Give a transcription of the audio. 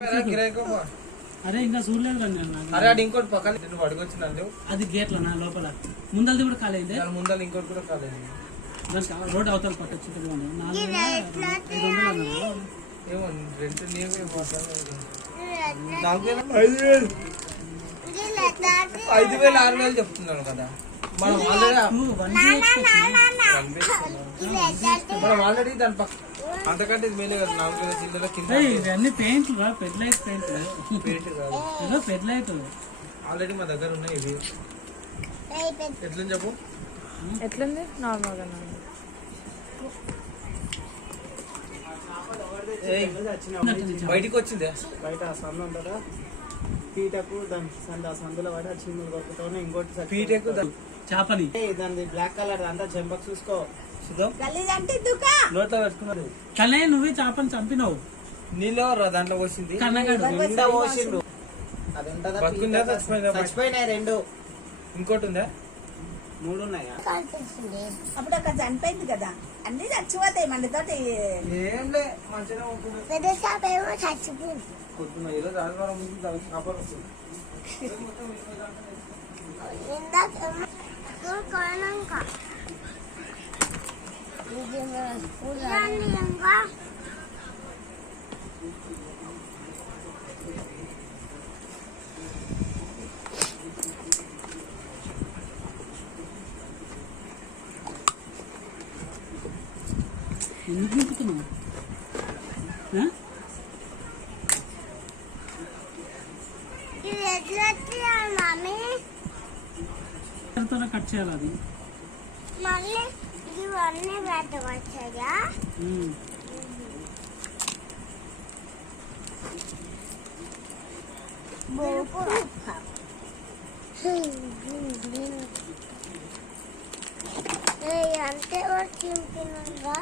అరే ఇంకా చూడలేదు అరే అది ఇంకోటి పక్కన నువ్వు అడుగొచ్చిందండి అది గేట్ల నా లోపల ముందలది కూడా కాలేదు ముందర ఇంకోటి కూడా కాలేదు రోడ్ అవతల పట్టొచ్చు ఏమో రెంట్ నీవే 5,000 చెప్తున్నాను కదా మనం ఆల్రెడీ దాని పక్క అంతకంటే ఇది మేలే కదా 4,000 చిల్లర కింద ఇవన్నీ పెయింట్లు పెద్ద లైట్ పెయింట్ పెద్ద లైట్ ఆల్రెడీ మా దగ్గర ఉన్నాయి ఇవి ఎట్లని చెప్పు ఎట్లుంది నార్మల్ గా బయటికి వచ్చిందే బయట సందు ఉంటుందా పీటకు దాని సందులో పడి చిన్న కొట్టుతోనే ఇంకోటి పీటకు చేపని దాని బ్లాక్ కలర్ అంతా చెంపకు చూసుకో నోట్లో పెట్టుకున్నది కన్నయ్య నువ్వే చేపని చంపినావు నీళ్ళు దాంట్లో పోసింది పోసిండు అది ఉంటుందా చచ్చిపోయినాయి 2 ఇంకోటి ఉందా 3 ఉన్నాయా అప్పుడు అక్కడ చనిపోయింది కదా అన్ని చచ్చిపోతాయి మనతోటి ఏం లే మంచిగా ఉంటుంది పెద్ద చేప ఏమో చచ్చిపోయింది పొద్దున్న ఈరోజు ఆదివారం ముందు కాపాడు వస్తుంది ఎందుకు నింపుతున్నావు కట్ చేయాలి అది మళ్ళీ ఇవన్నీ పెట్టవచ్చా అంటే చింపినగా